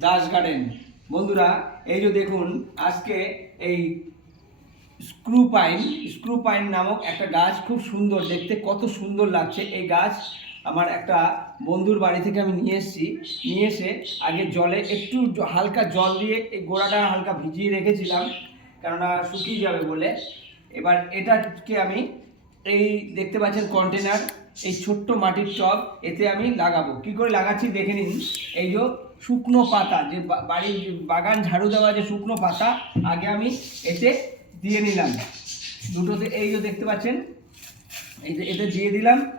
Das garden বন্ধুরা, এই যে দেখুন, আজকে এই স্ক্রু পাইন স্ক্রু পাইন নামক একটা গাছ খুব সুন্দর, দেখতে কত সুন্দর লাগছে। এই গাছ আমার একটা বন্ধুর বাড়ি থেকে আমি নিয়ে এসেছি। নিয়ে এসে আগে জলে একটু হালকা জল দিয়ে এই গোড়াটা হালকা ভিজিয়ে রেখেছিলাম, কেননা শুকিয়ে যাবে বলে। এবার এটাকে আমি এই দেখতে পাচ্ছেন কন্টেনার এই ছোট্ট মাটির টব, এতে আমি লাগাবো। কি করে লাগাচ্ছি দেখে নিন। এই যে শুকনো পাতা, যে বাড়ির বাগান ঝাড়ু দেওয়া যে শুকনো পাতা, আগে আমি এতে দিয়ে নিলাম। দুটোতে, এই যে দেখতে পাচ্ছেন, এই যে এতে দিয়ে দিলাম।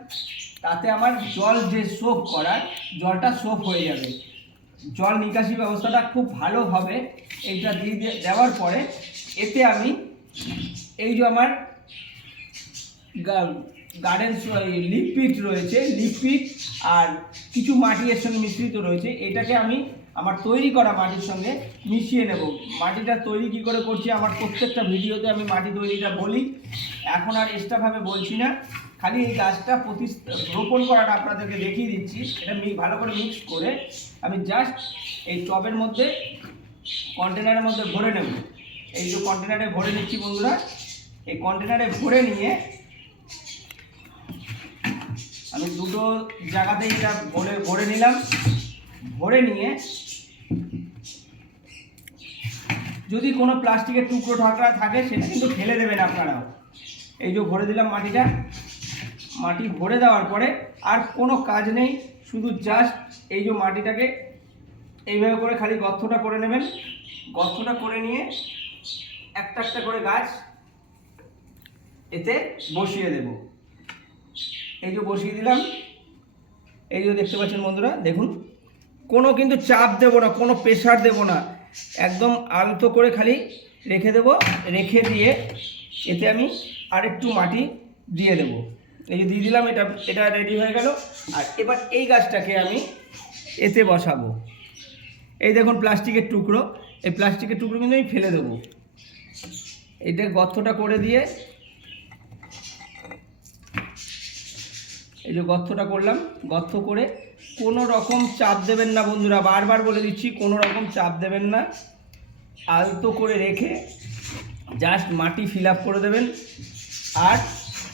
তাতে আমার জল যে সোপ করার, জলটা সোপ হয়ে যাবে। জল নিকাশি ব্যবস্থাটা খুব ভালো হবে। এইটা দিয়ে- দেওয়ার পরে এতে আমি এই যে আমার গার্ডেন লিপিড রয়েছে, লিপিড আর কিছু মাটি এর সঙ্গে মিশ্রিত রয়েছে। এটাকে আমি আমার তৈরি করা মাটির সঙ্গে মিশিয়ে নেব। মাটিটা তৈরি কি করে করছি? আমার প্রত্যেকটা ভিডিওতে আমি মাটি তৈরিটা বলি। এখন আর এক্সট্রাভাবে বলছি না। খালি এই গাছটা প্রতি রোপণ করাটা আপনাদেরকে দেখিয়ে দিচ্ছি। এটা ভালো করে মিক্স করে আমি জাস্ট এই টবের মধ্যে কন্টেনারের মধ্যে ভরে নেব। এই যে কন্টেনারে ভরে নিচ্ছি বন্ধুরা, এই কন্টেনারে ভরে নিয়ে আমি দুটো জায়গাতেই এটা ভরে ভরে নিলাম। ভরে নিয়ে যদি কোনো প্লাস্টিকের টুকরো ঢাকা থাকে, সেটা কিন্তু ফেলে দেবেন আপনারাও। এই যে ভরে দিলাম মাটিটা। মাটি ভরে দেওয়ার পরে আর কোনো কাজ নেই, শুধু জাস্ট এই যে মাটিটাকে এইভাবে করে খালি গর্তটা করে নেবেন। গর্তটা করে নিয়ে একটা একটা করে গাছ এতে বসিয়ে দেব। এই যে বসিয়ে দিলাম। এই যে দেখতে পাচ্ছেন বন্ধুরা, দেখুন। কোনো কিন্তু চাপ দেব না, কোনো প্রেশার দেব না। একদম আলতো করে খালি রেখে দেব, রেখে দিয়ে এতে আমি আরেকটু মাটি দিয়ে দেব। এই যে দিয়ে দিলাম, এটা এটা রেডি হয়ে গেল। আর এবার এই গাছটাকে আমি এতে বসাবো। এই দেখুন প্লাস্টিকের টুকরো। এই প্লাস্টিকের টুকরো কিন্তু আমি ফেলে দেবো। এটা গর্তটা করে দিয়ে এই যে গর্তটা করলাম, গর্ত করে কোনো রকম চাপ দেবেন না বন্ধুরা, বারবার বলে দিচ্ছি, কোনো রকম চাপ দেবেন না। আলতো করে রেখে জাস্ট মাটি ফিল করে দেবেন। আর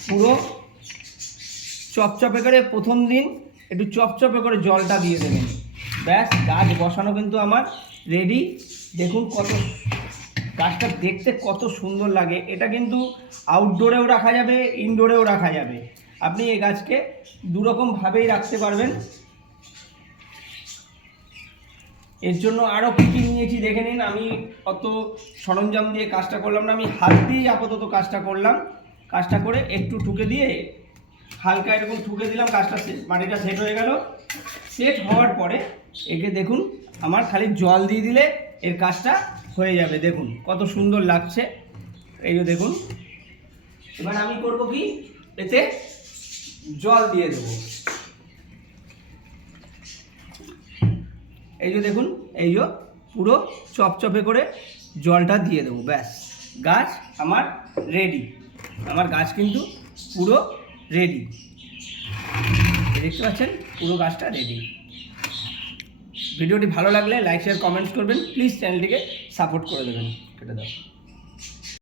পুরো চপচপে করে প্রথম দিন একটু চপচপে করে জলটা দিয়ে দেবেন। ব্যাস, গাছ বসানো কিন্তু আমার রেডি দেখুন কত গাছটা দেখতে কত সুন্দর লাগে। এটা কিন্তু আউটডোরেও রাখা যাবে ইনডোরেও রাখা যাবে। আপনি এই গাছকে দুরকমভাবেই রাখতে পারবেন। এর জন্য আরও কী কী নিয়েছি দেখে নিন। আমি অত সরঞ্জাম দিয়ে কাজটা করলাম না, আমি হাত দিয়েই আপাতত কাজটা করলাম। কাজটা করে একটু ঠুকে দিয়ে হালকা এরকম ঠুকে দিলাম, কাজটা মাটিটা সেট হয়ে গেল। সেট হওয়ার পরে একে দেখুন, আমার খালি জল দিয়ে দিলে এর কাজটা হয়ে যাবে। দেখুন কত সুন্দর লাগছে। এই দেখুন। এবার আমি করব কি? এতে জল দিয়ে দেবো। এই যে দেখুন, এই যে পুরো চপচপে করে জলটা দিয়ে দেবো, ব্যাস। গাছ আমার রেডি আমার গাছ কিন্তু পুরো রেডি দেখতে পাচ্ছেন, পুরো গাছটা রেডি ভিডিওটি ভালো লাগলে লাইক শেয়ার কমেন্টস করবেন। প্লিজ চ্যানেলটিকে সাপোর্ট করে দেবেন। কেটে দাও।